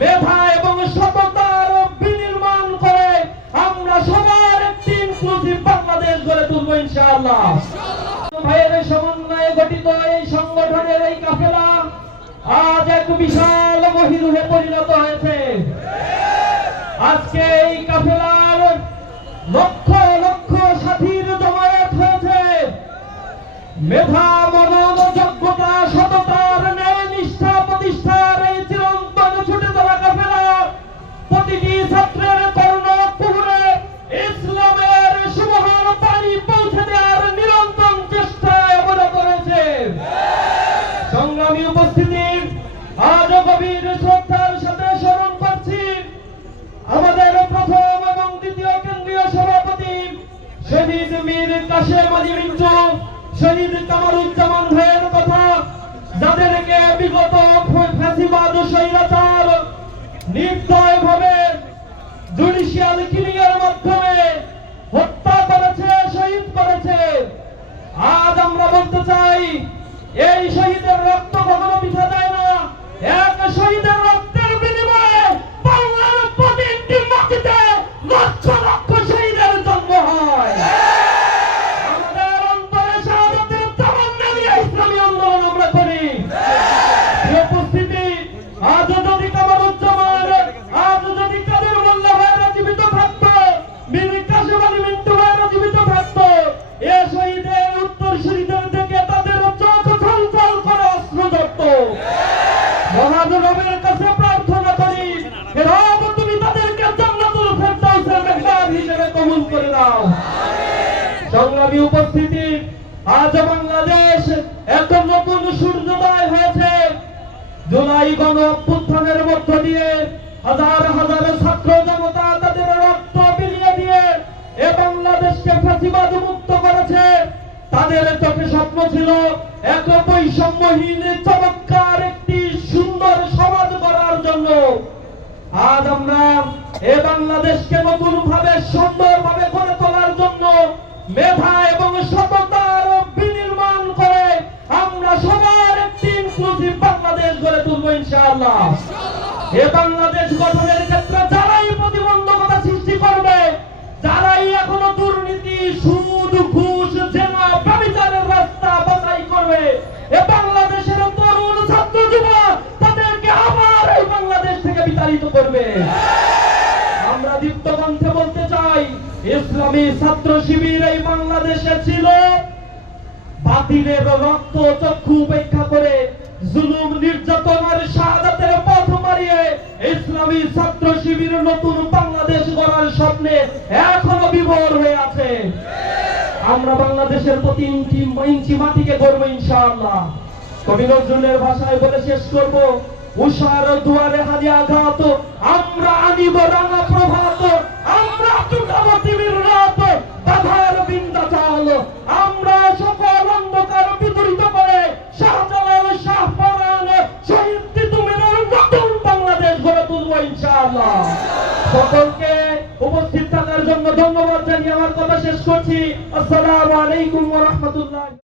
মেধা এবং সততার বিনির্মাণ করে আমরা সবার একটি ইনক্লুসিভ বাংলাদেশ গড়ে তুলবো ইনশাআল্লাহ। ভাইয়ের সমন্বয়ে গঠিত এই সংগঠনের এই কাফেলা আজ এক বিশাল মহিরুহে পরিণত হয়েছে। আজকে এই কাফেলার লক্ষ লক্ষ সাথীর জমায়েত হয়েছে। মেধা, মনন, যোগ্যতা, সততার, ন্যায় নিষ্ঠা প্রতিষ্ঠার এই চিরন্তন ছুটে চলা কাফেলা প্রতিটি ছাত্রের কর্ণ কুহুরে ইসলামের সুমহান বাণী পৌঁছে দেওয়ার নিরন্তর চেষ্টায় অবরত রয়েছে। সংগ্রামী উপস্থিতি, আজ গভীর শ্রদ্ধার সাথে স্মরণ করছি আমাদের প্রথম এবং দ্বিতীয় কেন্দ্রীয় সভাপতি শহীদ মীর কাশেম আলী মিন্টু, শহীদ কামারুজ্জামান ভাইয়ের কথা, যাদেরকে বিগত ফ্যাসিবাদ স্বৈরাচার নির্দয়ভাবে জুডিশিয়াল কিলিং এর মাধ্যমে হত্যা করেছে, শহীদ করেছে। আজ আমরা বলতে চাই, এই শহীদের রক্ত কখনো বৃথা যায় না। এক শহীদের রক্তের বিনিময়ে বাংলার প্রতিটি মাটিতে লক্ষ লক্ষ শহীদের জন্ম হয়। আমাদের অন্তরে শাহাদাতের তামান্না নিয়ে ইসলামী আন্দোলন আমরা করি। উপস্থিতি, আজ যদি কামারুজ্জামান, আজ যদি কাদের মোল্লা ভাইয়েরা জীবিত থাকতো, মীর কাশেম আলী মিন্টু ভাইয়েরা জীবিত থাকতো, এ শহীদের উত্তরসূরিদের থেকে তাদের চোখ ছলছল করে অস্ত্র ধরত। মহান রবের কাছে প্রার্থনা করি, হে রব, তুমি তাদেরকে জান্নাতুল ফেরদাউসের মেহমান হিসেবে কবুল করে নাও। সংগ্রামী উপস্থিতি, আজ বাংলাদেশ এক নতুন সূর্যোদয় হয়েছে। জুলাই গণ অভ্যুত্থানের মধ্য দিয়ে হাজার হাজার ছাত্র জনতা তাদের রক্ত বিলিয়ে দিয়ে এ বাংলাদেশকে ফ্যাসিবাদ মুক্ত করেছে। তাদের চোখে স্বপ্ন ছিল এক বৈষম্যহীন চমৎকার একটি সুন্দর সমাজ গড়ার জন্য। আজ আমরা এ বাংলাদেশকে নতুন ভাবে সুন্দরভাবে গড়ে তোলার জন্য মেধা এবং সততার বিনির্মাণ করে আমরা সবার একটি ইনক্লুসিভ বাংলাদেশ গড়ে তুলবো ইনশাআল্লাহ। এ বাংলাদেশ গঠনের ক্ষেত্রে যারাই প্রতিবন্ধকতা সৃষ্টি করবে, যারাই এখনো দুর্নীতি, সুদ, ঘুষ, জেনা, ব্যভিচারের রাস্তা বাছাই করবে, এ বাংলাদেশের তরুণ ছাত্র যুবা তাদেরকে আবার এই বাংলাদেশ থেকে বিতাড়িত করবে। আমরা দীপ্ত কণ্ঠে বলতে চাই, ইসলামী ছাত্র শিবির এই বাংলাদেশে ছিল বাতিলের রক্ত চক্ষু উপেক্ষা করে জুলুম, নির্যাতন আর শাহাদাতের পথ মারিয়ে ইসলামী ছাত্র শিবির নতুন বাংলাদেশ গড়ার স্বপ্নে এখনো বিভোর হয়ে আছে। আমরা বাংলাদেশের প্রতি ইঞ্চি মাটিকে গড়ব ইনশাআল্লাহ। কবি নজরুলের ভাষায় বলে শেষ করব, উষার দুয়ারে হানি আঘাত, আমরা আনিব রাঙা প্রভাত, আমরা টুটাবো তিমির রাত, বাধার বিন্ধ্যাচল, আমরা সকল অন্ধকার বিদূরিত করে শাহজালাল, শাহপরান, শহীদ তিতুমীরের নতুন বাংলাদেশ গড়ে তুলব ইনশাআল্লাহ। সকলকে উপস্থিত থাকার জন্য ধন্যবাদ জানিয়ে আমার কথা শেষ করছি। আসসালামু আলাইকুম ওয়া রাহমাতুল্লাহ।